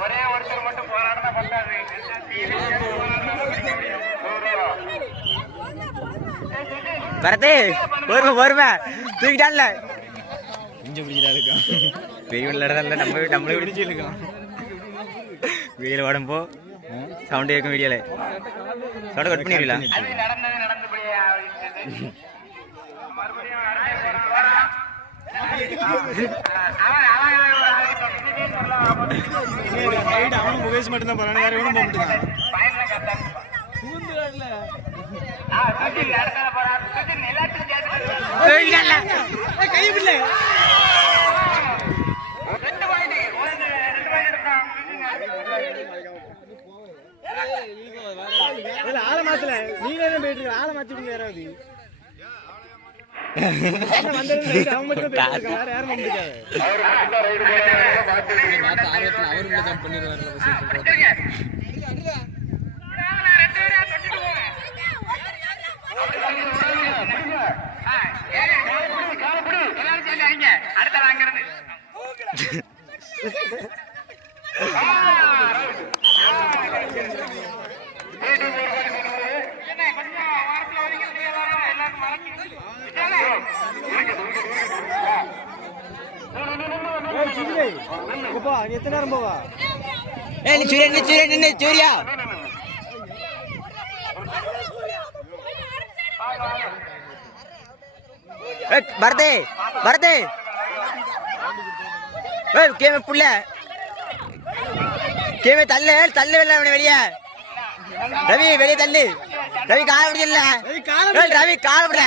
ஒரே ஒருத்தர் மட்டும் போராடினா பத்தாது பரதே பொறுமை பொறுமை தூக்கிட்டான்ல. கொஞ்சம் பிடிச்சதா இருக்கும் பெரிய விளையாடுறதில்ல நம்ம நம்மளே பிடிச்சி இருக்கோம் வீடியோவில் ஓடும்போ சவுண்ட் கேட்கும் வீடியோவில் சவுண்ட் கட் பண்ணிடுவீங்களா? அது நடந்தது நடந்தபடியே ரைடு அவனும் முகேஷ் மட்டும்தான் வேற எவனும் போக மாட்டேங்கான் பயன்ல கட்டான். நீங்க என்ன போயிட்டு இருக்க. ஆளை அடுத்த வாங்கிறது ஏய், சிவிலை, இங்க போ, நீ எத்தனை நேரம் போவா ஏய் நீ சூர்யா நின்னு சூர்யா நின்னு சூர்யா. ஏய் பரதே பரதே. ஏய் கேமே புள்ள. கேமே தள்ளு தள்ளு வெளில அவனை வெளியே. ரவி வெளியே தள்ளு. ரவி கால காலை ரவி கால விட